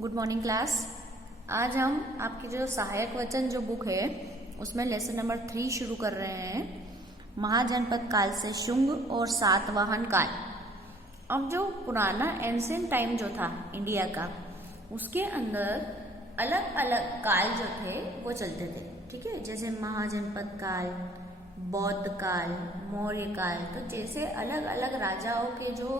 Good morning class. आज हम आपकी जो सहायक वचन जो बुक है उसमें लेसन नंबर 3 शुरू कर रहे हैं। महाजनपद काल से शुंग और सातवाहन काल। अब जो पुराना एंशिएंट टाइम जो था इंडिया का, उसके अंदर अलग अलग काल जो थे वो चलते थे। ठीक है, जैसे महाजनपद काल, बौद्ध काल, मौर्य काल। तो जैसे अलग अलग राजाओं के जो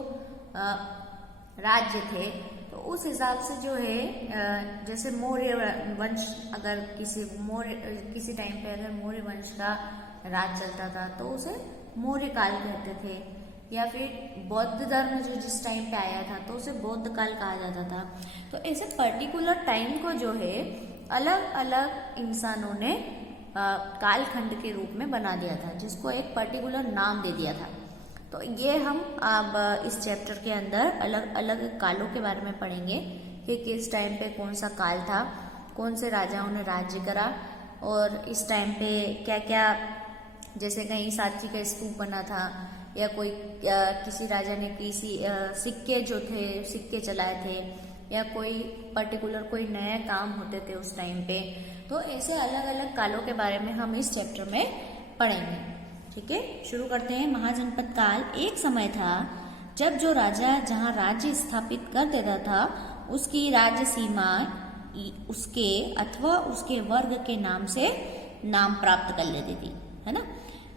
राज्य थे, तो उस हिसाब से जो है जैसे मौर्य वंश, अगर किसी टाइम पे अगर मौर्य वंश का राज चलता था तो उसे मौर्य काल कहते थे। या फिर बौद्ध धर्म जो जिस टाइम पे आया था तो उसे बौद्ध काल कहा जाता था। तो ऐसे पर्टिकुलर टाइम को जो है अलग अलग इंसानों ने कालखंड के रूप में बना दिया था, जिसको एक पर्टिकुलर नाम दे दिया था। तो ये हम अब इस चैप्टर के अंदर अलग अलग कालों के बारे में पढ़ेंगे कि किस टाइम पे कौन सा काल था, कौन से राजाओं ने राज्य करा, और इस टाइम पे क्या क्या, जैसे कहीं सांची का स्तूप बना था, या कोई किसी राजा ने किसी सिक्के जो थे सिक्के चलाए थे, या कोई पर्टिकुलर कोई नए काम होते थे उस टाइम पे। तो ऐसे अलग अलग कालों के बारे में हम इस चैप्टर में पढ़ेंगे। ठीक है, शुरू करते हैं। महाजनपद काल एक समय था जब जो राजा जहां राज्य स्थापित कर देता था उसकी राज्य सीमा उसके अथवा उसके वर्ग के नाम से नाम प्राप्त कर लेती थी, है ना।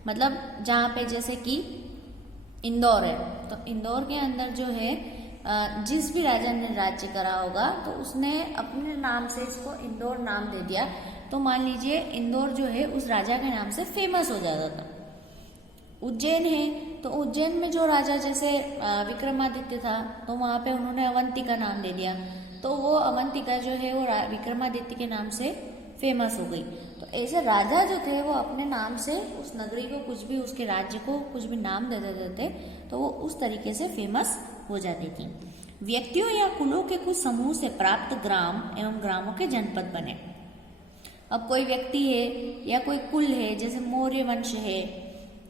मतलब जहाँ पे जैसे कि इंदौर है, तो इंदौर के अंदर जो है जिस भी राजा ने राज्य करा होगा तो उसने अपने नाम से इसको इंदौर नाम दे दिया। तो मान लीजिए इंदौर जो है उस राजा के नाम से फेमस हो जाता था। उज्जैन है, तो उज्जैन में जो राजा जैसे विक्रमादित्य था, तो वहां पे उन्होंने अवंती का नाम दे दिया, तो वो अवंतिका जो है वो विक्रमादित्य के नाम से फेमस हो गई। तो ऐसे राजा जो थे वो अपने नाम से उस नगरी को कुछ भी, उसके राज्य को कुछ भी नाम दे देते थे, तो वो उस तरीके से फेमस हो जाती थी। व्यक्तियों या कुलों के कुछ समूह से प्राप्त ग्राम एवं ग्रामों के जनपद बने। अब कोई व्यक्ति है या कोई कुल है, जैसे मौर्य वंश है,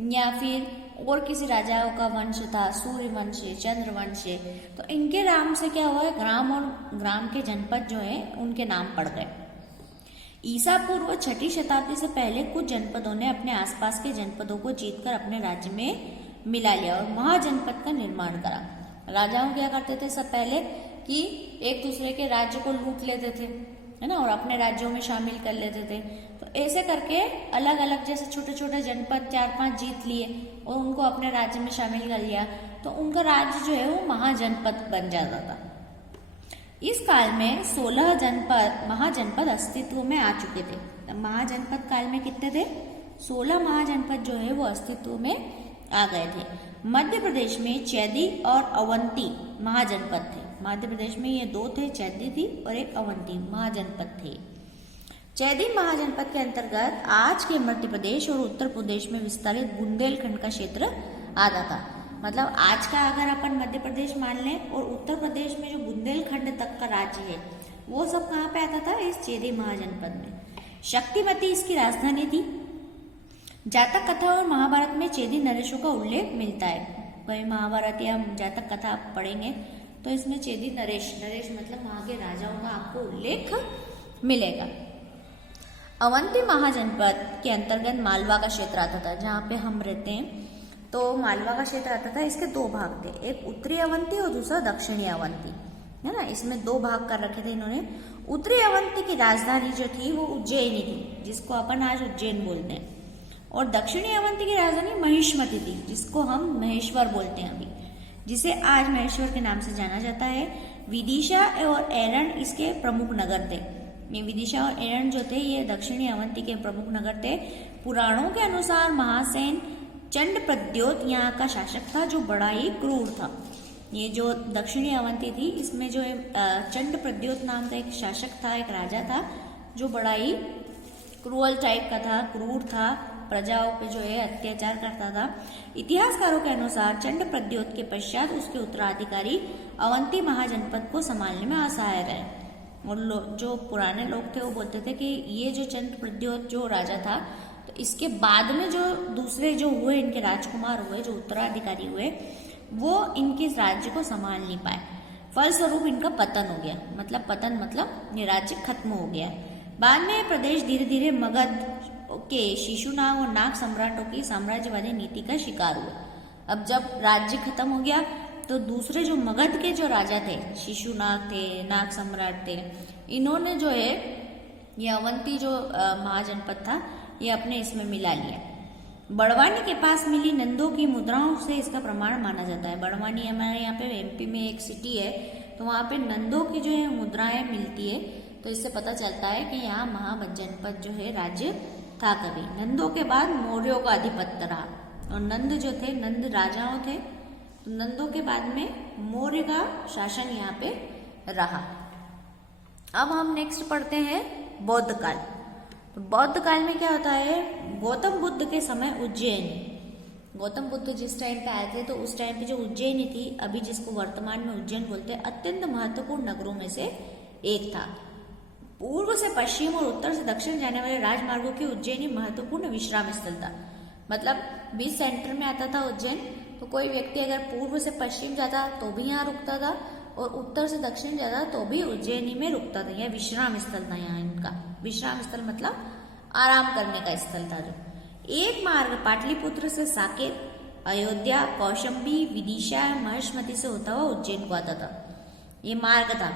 या फिर और किसी राजाओं का वंश था, सूर्य वंश है, चंद्र वंश है, तो इनके नाम से क्या हुआ है, ग्राम और ग्राम के जनपद जो है उनके नाम पड़ गए। ईसा पूर्व 6ठी शताब्दी से पहले कुछ जनपदों ने अपने आसपास के जनपदों को जीतकर अपने राज्य में मिला लिया और महाजनपद का निर्माण करा। राजाओं क्या करते थे सब पहले कि एक दूसरे के राज्य को लूट लेते थे, है ना, और अपने राज्यों में शामिल कर लेते थे। तो ऐसे करके अलग अलग जैसे छोटे छोटे जनपद 4-5 जीत लिए और उनको अपने राज्य में शामिल कर लिया, तो उनका राज्य जो है वो महाजनपद बन जाता था। इस काल में 16 जनपद महाजनपद अस्तित्व में आ चुके थे। महाजनपद काल में कितने थे, 16 महाजनपद जो है वो अस्तित्व में आ गए थे। मध्य प्रदेश में चैदी और अवंती महाजनपद थे। मध्य प्रदेश में ये 2 थे, चैदी थी और एक अवंती महाजनपद थे। चैदी महाजनपद के अंतर्गत आज के मध्य प्रदेश और उत्तर प्रदेश में विस्तारित बुंदेलखंड का क्षेत्र आता था। मतलब आज का अगर अपन मध्य प्रदेश मान लें और उत्तर प्रदेश में जो बुंदेलखंड तक का राज्य है वो सब कहाँ पे आता था, इस चैदी महाजनपद में। शक्तिमती इसकी राजधानी थी। जातक कथा और महाभारत में चैदी नरेशों का उल्लेख मिलता है। कहीं महाभारत या जातक कथा पढ़ेंगे तो इसमें चैदी नरेश मतलब वहां के राजाओं का आपको उल्लेख मिलेगा। अवंती महाजनपद के अंतर्गत मालवा का क्षेत्र आता था, जहाँ पे हम रहते हैं। तो मालवा का क्षेत्र आता था, इसके 2 भाग थे, एक उत्तरी अवंती और दूसरा दक्षिणी अवंती, है ना। इसमें 2 भाग कर रखे थे इन्होंने। उत्तरी अवंती की राजधानी जो थी वो उज्जैन थी, जिसको अपन आज उज्जैन बोलते हैं, और दक्षिणी अवंती की राजधानी महिष्मती थी, जिसको हम महेश्वर बोलते हैं अभी, जिसे आज महेश्वर के नाम से जाना जाता है। विदिशा और एरण इसके प्रमुख नगर थे। ये विदिशा और एरण जो थे ये दक्षिणी अवंती के प्रमुख नगर थे। पुराणों के अनुसार महासेन चंड प्रद्योत यहाँ का शासक था, जो बड़ा ही क्रूर था। ये जो दक्षिणी अवंती थी इसमें जो चंड प्रद्योत नाम का एक शासक था, एक राजा था, जो बड़ा ही क्रूअल टाइप का था, क्रूर था, प्रजाओं पे जो है अत्याचार करता था। इतिहासकारों के अनुसार चंड प्रद्योत के पश्चात उसके उत्तराधिकारी अवंती महाजनपद को संभालने में असहाय रहे। और जो पुराने लोग थे वो बोलते थे कि ये जो चंड प्रद्योत जो राजा था, तो इसके बाद में जो दूसरे जो हुए इनके राजकुमार हुए, जो उत्तराधिकारी हुए, वो इनके राज्य को संभाल नहीं पाए। फलस्वरूप इनका पतन हो गया। मतलब पतन मतलब ये राज्य खत्म हो गया। बाद में प्रदेश धीरे धीरे मगध के शिशुनाग और नाग सम्राटों की साम्राज्यवादी नीति का शिकार हुए। अब जब राज्य खत्म हो गया तो दूसरे जो मगध के जो राजा थे, शिशुनाग थे, नाग सम्राट थे, इन्होंने जो है ये अवंती जो महाजनपद था ये अपने इसमें मिला लिया। बड़वानी के पास मिली नंदों की मुद्राओं से इसका प्रमाण माना जाता है। बड़वानी हमारे यहाँ पे एमपी में एक सिटी है, तो वहाँ पे नंदों की जो है मुद्राएं मिलती है, तो इससे पता चलता है कि यहाँ महाजनपद जो है राज्य था कभी। नंदों के बाद मौर्यों का आधिपत्य रहा, और नंद जो थे, नंद राजाओं थे, तो नंदों के बाद में मौर्य का शासन यहाँ पे रहा। अब हम नेक्स्ट पढ़ते हैं बौद्ध काल। तो बौद्ध काल में क्या होता है, गौतम बुद्ध के समय उज्जैन, गौतम बुद्ध जिस टाइम पे आए थे तो उस टाइम पे जो उज्जैन थी, अभी जिसको वर्तमान में उज्जैन बोलते हैं, अत्यंत महत्वपूर्ण नगरों में से एक था। पूर्व से पश्चिम और उत्तर से दक्षिण जाने वाले राजमार्गों की उज्जैनी महत्वपूर्ण विश्राम स्थल था। मतलब बीच सेंटर में आता था उज्जैन, तो कोई व्यक्ति अगर पूर्व से पश्चिम जाता तो भी यहाँ रुकता था, और उत्तर से दक्षिण जाता तो भी उज्जैनी में रुकता था। यह विश्राम स्थल था यहाँ इनका। विश्राम स्थल मतलब आराम करने का स्थल था। जो एक मार्ग पाटलिपुत्र से साकेत, अयोध्या, कौशंबी, विदिशा, महेशमती से होता हुआ उज्जैन को आता था। ये मार्ग था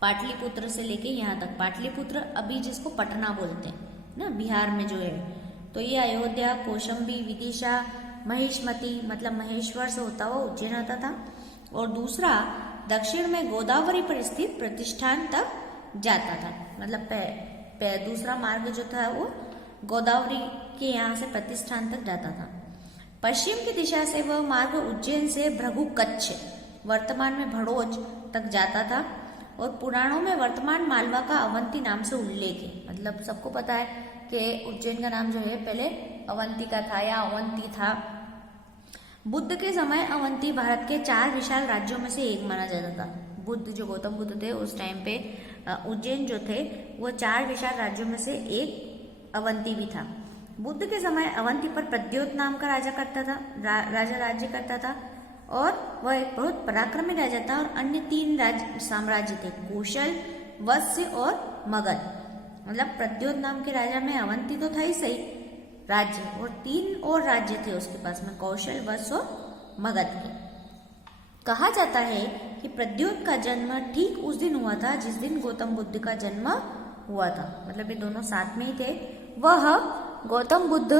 पाटलिपुत्र से लेके यहाँ तक। पाटलिपुत्र अभी जिसको पटना बोलते हैं ना, बिहार में जो है, तो ये अयोध्या, कौशंबी, विदिशा, महेशमती मतलब महेश्वर से होता हुआ उज्जैन आता था। और दूसरा दक्षिण में गोदावरी पर स्थित प्रतिष्ठान तक जाता था। मतलब दूसरा मार्ग जो था वो गोदावरी के यहाँ से प्रतिष्ठान तक जाता था। पश्चिम की दिशा से वह मार्ग उज्जैन से भृगु कच्छ, वर्तमान में भड़ोच तक जाता था। और पुराणों में वर्तमान मालवा का अवंती नाम से उल्लेख है। मतलब सबको पता है कि उज्जैन का नाम जो है पहले अवंतिका था या अवंती था। बुद्ध के समय अवंती भारत के 4 विशाल राज्यों में से एक माना जाता था। बुद्ध जो गौतम बुद्ध थे उस टाइम पे उज्जैन जो थे वो 4 विशाल राज्यों में से एक अवंती भी था। बुद्ध के समय अवंती पर प्रद्योत नाम का राजा करता था, राजा राज्य करता था, और वह एक बहुत पराक्रमी राजा था। और अन्य 3 साम्राज्य थे, कौशल, वत्स्य और मगध। मतलब प्रद्योत नाम के राजा में अवंती तो था ही सही राज्य, और 3 और राज्य थे उसके पास में, कौशल, वत्स्य और मगध के। कहा जाता है कि प्रद्योत का जन्म ठीक उस दिन हुआ था जिस दिन गौतम बुद्ध का जन्म हुआ था। मतलब ये दोनों साथ में ही थे। वह गौतम बुद्ध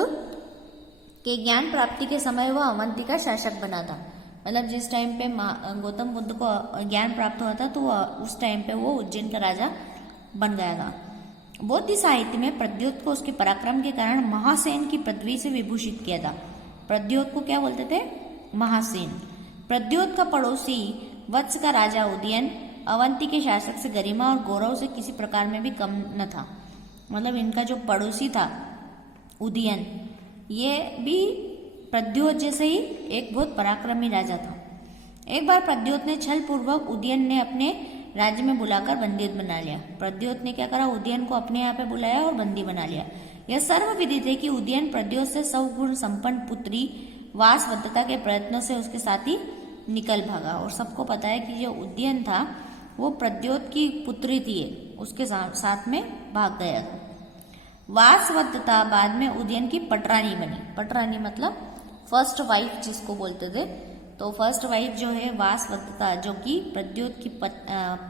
के ज्ञान प्राप्ति के समय वह अवंती का शासक बना था। मतलब जिस टाइम पे गौतम बुद्ध को ज्ञान प्राप्त हुआ था तो उस टाइम पे वो उज्जैन का राजा बन गया था। बौद्ध साहित्य में प्रद्योत को उसके पराक्रम के कारण महासेन की पदवी से विभूषित किया था। प्रद्योत को क्या बोलते थे? महासेन। प्रद्योत का पड़ोसी वत्स का राजा उदयन अवंती के शासक से गरिमा और गौरव से किसी प्रकार में भी कम न था। मतलब इनका जो पड़ोसी था उदयन, ये भी प्रद्योत जैसे ही एक बहुत पराक्रमी राजा था। एक बार प्रद्योत ने छल पूर्वक उदयन ने अपने राज्य में बुलाकर बंदी बना लिया। प्रद्योत ने क्या करा, उदयन को अपने यहाँ पे बुलाया और बंदी बना लिया। यह सर्वविदित है कि उदयन प्रद्योत से सौगुण संपन्न पुत्री वासवदत्ता के प्रयत्नों से उसके साथ ही निकल भागा। और सबको पता है कि जो उदयन था वो प्रद्योत की पुत्री थी, उसके साथ में भाग गया था। वासवदत्ता बाद में उदयन की पटरानी बनी। पटरानी मतलब फर्स्ट वाइफ जिसको बोलते थे। तो फर्स्ट वाइफ जो है वासवदत्ता, जो कि प्रद्योत की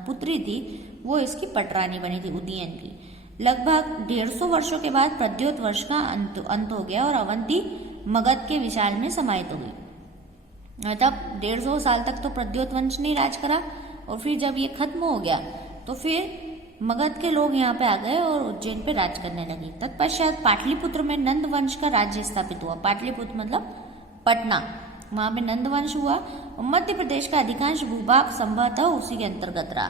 पुत्री थी, वो इसकी पटरानी बनी थी उदयन की। लगभग 150 वर्षों के बाद प्रद्योत वर्ष का अंत हो गया और अवंती मगध के विशाल में समाहित हो गई। मतलब 150 साल तक तो प्रद्योत वंश ने राज करा, और फिर जब ये खत्म हो गया तो फिर मगध के लोग यहाँ पे आ गए और उज्जैन पे राज करने लगे। तत्पश्चात पाटलिपुत्र में नंद वंश का राज्य स्थापित हुआ। पाटलिपुत्र मतलब पटना, वहां पे नंद वंश हुआ। और मध्य प्रदेश का अधिकांश भूभाग संभवतः उसी के अंतर्गत रहा,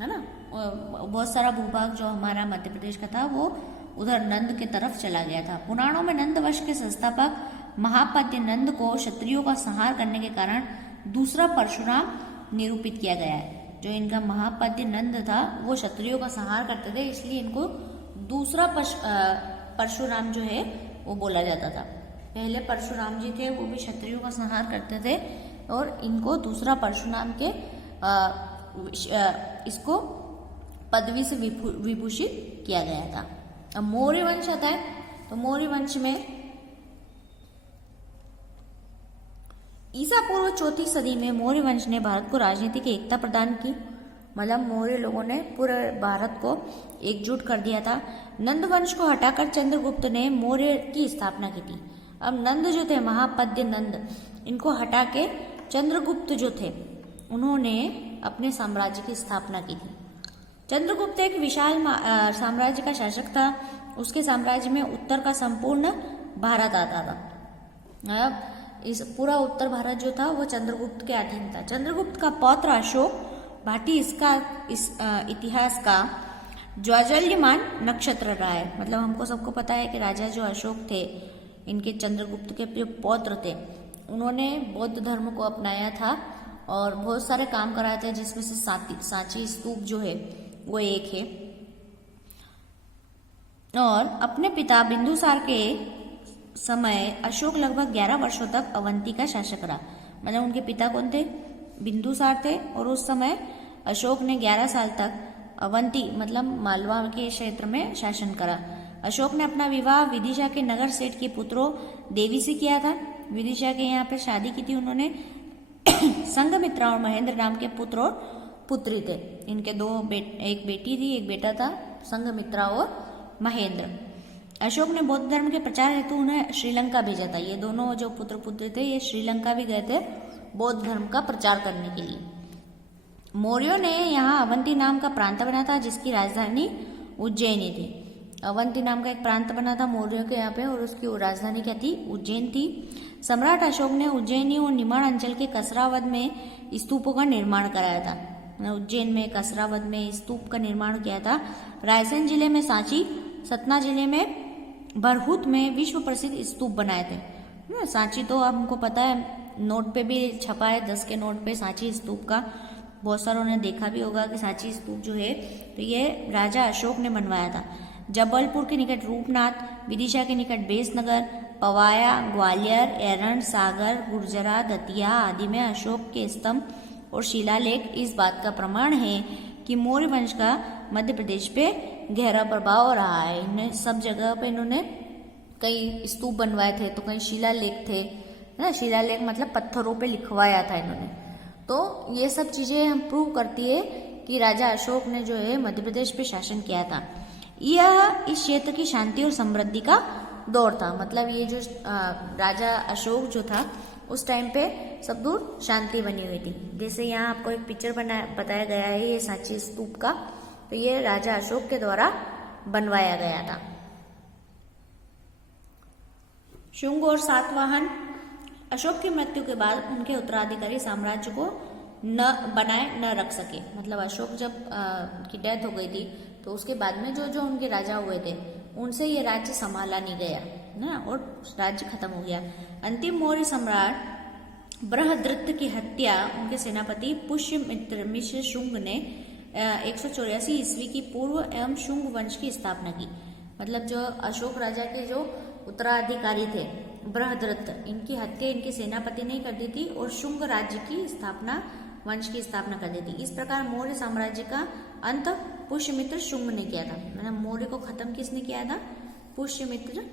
है ना। बहुत सारा भूभाग जो हमारा मध्य प्रदेश का था वो उधर नंद के तरफ चला गया था। पुराणों में नंद वंश के संस्थापक महापाद्य नंद को क्षत्रियों का संहार करने के कारण दूसरा परशुराम निरूपित किया गया है। जो इनका महापाद्य नंद था वो क्षत्रियों का संहार करते थे, इसलिए इनको दूसरा परशुराम जो है वो बोला जाता था। पहले परशुराम जी थे वो भी क्षत्रियों का संहार करते थे, और इनको दूसरा परशुराम के इसको पदवी से विभूषित किया गया था। अब मौर्य वंश आता है, तो मौर्य वंश में ईसा पूर्व 4वीं सदी में मौर्य वंश ने भारत को राजनीतिक एकता प्रदान की। मतलब मौर्य लोगों ने पूरे भारत को एकजुट कर दिया था। नंद वंश को हटाकर चंद्रगुप्त ने मौर्य की स्थापना की थी। अब नंद जो थे, महापद्य नंद, इनको हटा के चंद्रगुप्त जो थे उन्होंने अपने साम्राज्य की स्थापना की थी। चंद्रगुप्त एक विशाल साम्राज्य का शासक था। उसके साम्राज्य में उत्तर का संपूर्ण भारत आता था। अब इस पूरा उत्तर भारत जो था वो चंद्रगुप्त के अधीन था। चंद्रगुप्त का पौत्र अशोक भाटी इसका इतिहास का ज्वाजल्यमान नक्षत्र रहा है। मतलब हमको सबको पता है कि राजा जो अशोक थे, इनके चंद्रगुप्त के जो पौत्र थे, उन्होंने बौद्ध धर्म को अपनाया था और बहुत सारे काम कराए थे, जिसमें से सांची स्तूप जो है वो एक है। और अपने पिता बिंदुसार के समय अशोक लगभग 11 वर्षों तक अवंती का शासक रहा। मतलब उनके पिता कौन थे? बिंदुसार थे। और उस समय अशोक ने 11 साल तक अवंती मतलब मालवा के क्षेत्र में शासन करा। अशोक ने अपना विवाह विदिशा के नगर सेठ के पुत्रों देवी से किया था। विदिशा के यहाँ पे शादी की थी उन्होंने। संघमित्रा और महेंद्र नाम के पुत्र और पुत्री थे। इनके एक बेटी थी, एक बेटा था, संघमित्रा और महेंद्र। अशोक ने बौद्ध धर्म के प्रचार हेतु उन्हें श्रीलंका भेजा था। ये दोनों जो पुत्र पुत्री थे ये श्रीलंका भी गए थे बौद्ध धर्म का प्रचार करने के लिए। मौर्यों ने यहाँ अवंती नाम का प्रांत बना था, जिसकी राजधानी उज्जैनी थी। अवंती नाम का एक प्रांत बना था मौर्यों के यहाँ पे, और उसकी राजधानी क्या थी? उज्जैन थी। सम्राट अशोक ने उज्जैनी और निमाड़ अंचल के कसरावद में स्तूपों का निर्माण कराया था। उज्जैन में कसरावद में स्तूप का निर्माण किया था। रायसेन जिले में सांची, सतना जिले में बरहुत में विश्व प्रसिद्ध स्तूप बनाए थे। सांची तो हमको पता है, नोट पे भी छपा है, 10 के नोट पे सांची स्तूप का। बहुत सारों ने देखा भी होगा कि सांची स्तूप जो है तो ये राजा अशोक ने बनवाया था। जबलपुर के निकट रूपनाथ, विदिशा के निकट बेसनगर, पवाया, ग्वालियर, एरंड, सागर, गुर्जरा, दतिया आदि में अशोक के स्तंभ और शिलालेख इस बात का प्रमाण है कि मौर्य वंश का मध्य प्रदेश पे गहरा प्रभाव रहा है। इन्हें सब जगह पे इन्होंने कई स्तूप बनवाए थे, तो कई शिलालेख थे ना। शिलालेख मतलब पत्थरों पे लिखवाया था इन्होंने। तो ये सब चीजें हम प्रूव करती है कि राजा अशोक ने जो है मध्य प्रदेश पे शासन किया था। यह इस क्षेत्र की शांति और समृद्धि का दौर था। मतलब ये जो राजा अशोक जो था उस टाइम पे सब दूर शांति बनी हुई थी। जैसे यहाँ आपको एक पिक्चर बताया गया है ये सांची स्तूप का, तो ये राजा अशोक के द्वारा बनवाया गया था। शुंग और सातवाहन अशोक की मृत्यु के बाद उनके उत्तराधिकारी साम्राज्य को न बनाए न रख सके। मतलब अशोक जब की डेथ हो गई थी तो उसके बाद में जो जो उनके राजा हुए थे उनसे ये राज्य संभाला नहीं गया ना, और राज्य खत्म हो गया। अंतिम मौर्य सम्राट बृहद्रथ की हत्या उनके सेनापति पुष्यमित्र मिश्र शुंग ने 184 ईस्वी की पूर्व एवं शुंग वंश की स्थापना की। मतलब जो अशोक राजा के जो उत्तराधिकारी थे बृहद्रथ, इनकी हत्या इनके सेनापति ने कर दी थी और शुंग राज्य की स्थापना, वंश की स्थापना कर दी थी। इस प्रकार मौर्य साम्राज्य का अंत पुष्यमित्र शुंग ने किया था। मतलब मौर्य को खत्म किसने किया था? पुष्यमित्र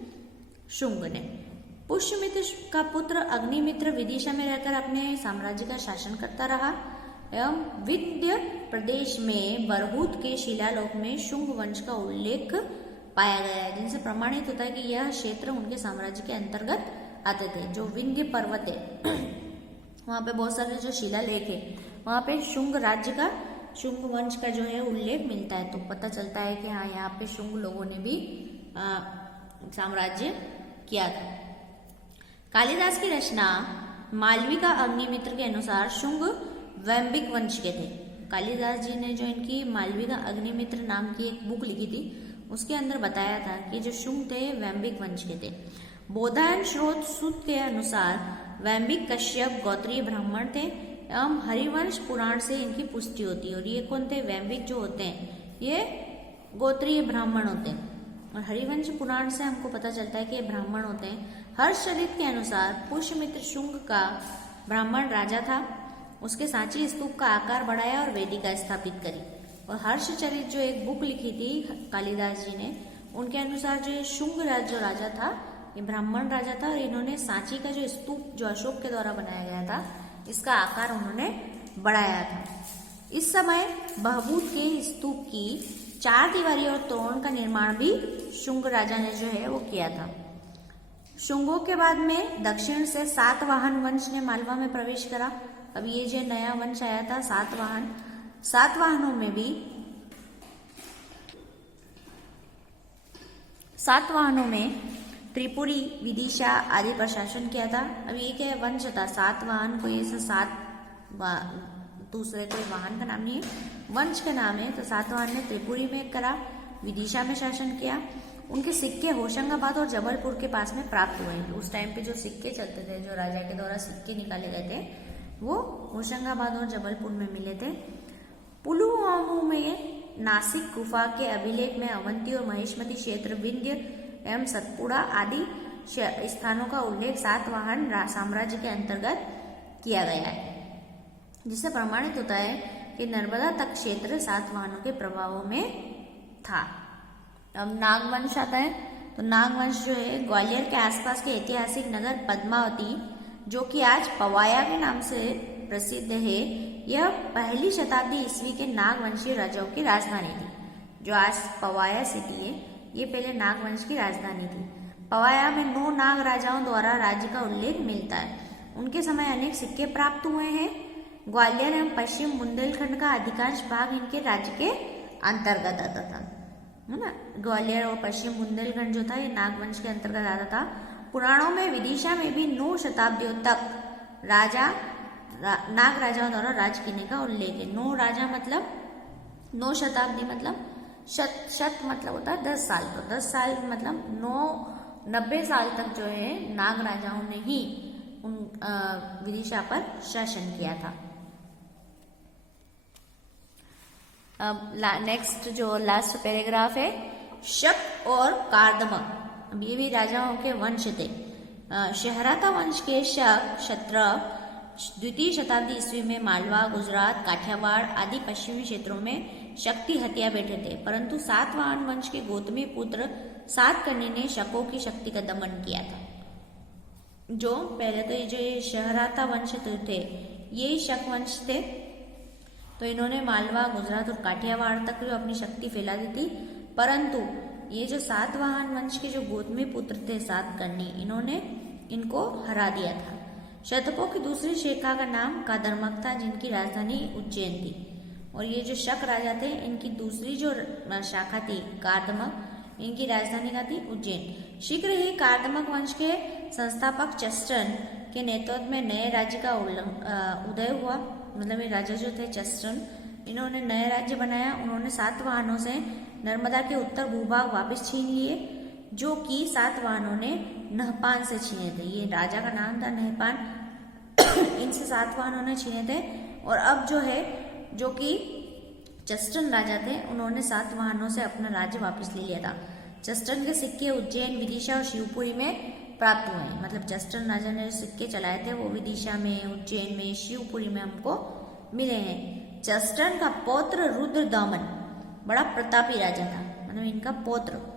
शुंग ने। पुष्यमित्र का पुत्र अग्निमित्र विदिशा में रहकर अपने साम्राज्य का शासन करता रहा एवं विंध्य प्रदेश में बरहुत के शिलालेख में शुंग वंश का उल्लेख पाया गया है, जिनसे प्रमाणित होता है कि यह क्षेत्र उनके साम्राज्य के अंतर्गत आते थे। जो विंध्य पर्वत है वहाँ पे बहुत सारे जो शिलालेख है वहाँ पे शुंग राज्य का, शुंग वंश का जो है उल्लेख मिलता है। तो पता चलता है कि हाँ यहाँ पे शुंग लोगों ने भी साम्राज्य किया था। कालिदास की रचना मालवी का अग्निमित्र के अनुसार शुंग वैम्बिक वंश के थे। कालिदास जी ने जो इनकी मालवी का अग्निमित्र नाम की एक बुक लिखी थी उसके अंदर बताया था कि जो शुंग थे वैम्बिक वंश के थे। बोधायन स्रोत सूत के अनुसार वैम्बिक कश्यप गोत्रीय ब्राह्मण थे एवं हरिवंश पुराण से इनकी पुष्टि होती है। और ये कौन थे? वैम्बिक जो होते हैं ये गोत्रीय ब्राह्मण होते हैं, और हरिवंश पुराण से हमको पता चलता है कि ये ब्राह्मण होते हैं। हर्षचरित के अनुसार पुष्यमित्र शुंग का ब्राह्मण राजा था उसके सांची स्तूप का आकार बढ़ाया और वेदिका स्थापित करी। और हर्षचरित जो एक बुक लिखी थी कालिदास जी ने, उनके अनुसार जो ये शुंग जो राजा था, ये ब्राह्मण राजा था, और इन्होंने सांची का जो स्तूप जो अशोक के द्वारा बनाया गया था, इसका आकार उन्होंने बढ़ाया था। इस समय बहबूत के स्तूप की 4 दीवारी और तोरण का निर्माण भी शुंग राजा ने जो है वो किया था। शुंगों के बाद में दक्षिण से सातवाहन वंश ने मालवा में प्रवेश करा। अब ये जो नया वंश आया था सातवाहन, सातवाहनों में त्रिपुरी, विदिशा आदि पर शासन किया था। अब ये क्या वंश था सातवाहन, कोई ऐसा दूसरे कोई वाहन का नाम नहीं है, वंश का नाम है। तो सातवाहन ने त्रिपुरी में करा, विदिशा में शासन किया। उनके सिक्के होशंगाबाद और जबलपुर के पास में प्राप्त हुए। उस टाइम पे जो सिक्के चलते थे, जो राजा के द्वारा सिक्के निकाले गए थे, वो होशंगाबाद और जबलपुर में मिले थे। पुलुवामा में नासिक गुफा के अभिलेख में अवंती और महेशमती क्षेत्र, विंध्य एवं सतपुड़ा आदि स्थानों का उल्लेख सातवाहन साम्राज्य के अंतर्गत किया गया है, जिससे प्रमाणित होता है कि नर्मदा तक क्षेत्र सातवाहनों के प्रभावों में था। अब नागवंश आता है। तो नागवंश जो है ग्वालियर के आसपास के ऐतिहासिक नगर पद्मावती, जो कि आज पवाया के नाम से प्रसिद्ध है, यह 1ली शताब्दी ईस्वी के नागवंशीय राजाओं की राजधानी थी। जो आज पवाया सिटी है, ये पहले नागवंश की राजधानी थी। पवाया में 9 नाग राजाओं द्वारा राज्य का उल्लेख मिलता है। उनके समय अनेक सिक्के प्राप्त हुए हैं। ग्वालियर एवं पश्चिम बुंदेलखंड का अधिकांश भाग इनके राज्य के अंतर्गत आता था, है ना। ग्वालियर और पश्चिम बुंदेलखंड जो था ये नागवंश के अंतर्गत आता था। पुराणों में विदिशा में भी 9 शताब्दियों तक नाग राजाओं द्वारा राज करने का उल्लेख है। 9 राजा मतलब 9 शताब्दी मतलब शत मतलब होता है 10 साल। तो 10 साल मतलब 90 साल तक जो है नाग राजाओं ने ही उन विदिशा पर शासन किया था। अब नेक्स्ट जो लास्ट पैराग्राफ है, शक और कार्दमक। अब ये भी राजाओं के वंश थे। शहराता वंश के शक क्षत्र 2वीं शताब्दी ईस्वी में मालवा, गुजरात, काठियावाड़ आदि पश्चिमी क्षेत्रों में शक्ति हथिया बैठे थे, परंतु सातवाहन वंश के गौतमी पुत्र सातकर्णी ने शकों की शक्ति का दमन किया था। जो पहले तो ये जो ये शहराता वंश थे, ये शक वंश थे। तो इन्होंने मालवा, गुजरात और काठियावाड़ तक जो अपनी शक्ति फैला दी थी, परंतु ये जो सातवाहन वंश के जो गौतमी पुत्र थे सातकर्णी, इन्होंने इनको हरा दिया था। शतकों की दूसरी शाखा का नाम कादरमक था, जिनकी राजधानी उज्जैन थी। और ये जो शक राजा थे, इनकी दूसरी जो शाखा थी कार्दमक, इनकी राजधानी का थी उज्जैन। शीघ्र ही कार्दमक वंश के संस्थापक चस्टन के नेतृत्व में नए राज्य का उदय हुआ। मतलब ये राजा जो थे चस्टन, इन्होंने नया राज्य बनाया। उन्होंने सातवाहनों से नर्मदा के उत्तर भूभाग वापस छीन लिए, जो कि सातवाहनों ने नहपान से छीने थे। ये राजा का नाम था नहपान। इनसे सातवाहनों ने छीने थे। और अब जो है, जो कि चस्टन राजा थे, उन्होंने सातवाहनों से अपना राज्य वापस ले लिया था। चस्टन के सिक्के उज्जैन, विदिशा और शिवपुरी में प्राप्त हुए हैं। मतलब चस्टन राजा ने जो सिक्के चलाए थे वो विदिशा में, उज्जैन में, शिवपुरी में हमको मिले हैं। चस्टन का पौत्र रुद्रदामन बड़ा प्रतापी राजा था। मतलब इनका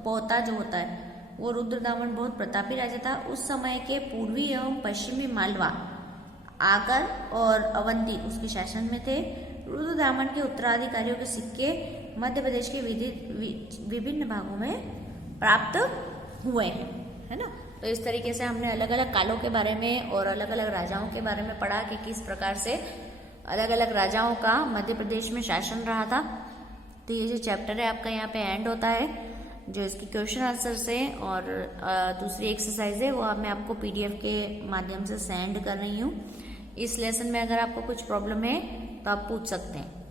पोता जो होता है वो रुद्रदामन बहुत प्रतापी राजा था। उस समय के पूर्वी एवं पश्चिमी मालवा, आगर और अवंती उसके शासन में थे। रुद्रदामन के उत्तराधिकारियों के सिक्के मध्य प्रदेश के विभिन्न भागों में प्राप्त हुए हैं, है ना। तो इस तरीके से हमने अलग अलग कालों के बारे में और अलग अलग राजाओं के बारे में पढ़ा कि किस प्रकार से अलग अलग राजाओं का मध्य प्रदेश में शासन रहा था। तो ये जो चैप्टर है आपका यहाँ पे एंड होता है। जो इसकी क्वेश्चन आंसर्स है और दूसरी एक्सरसाइज है वो मैं आपको PDF के माध्यम से सेंड कर रही हूँ। इस लेसन में अगर आपको कुछ प्रॉब्लम है तो आप पूछ सकते हैं।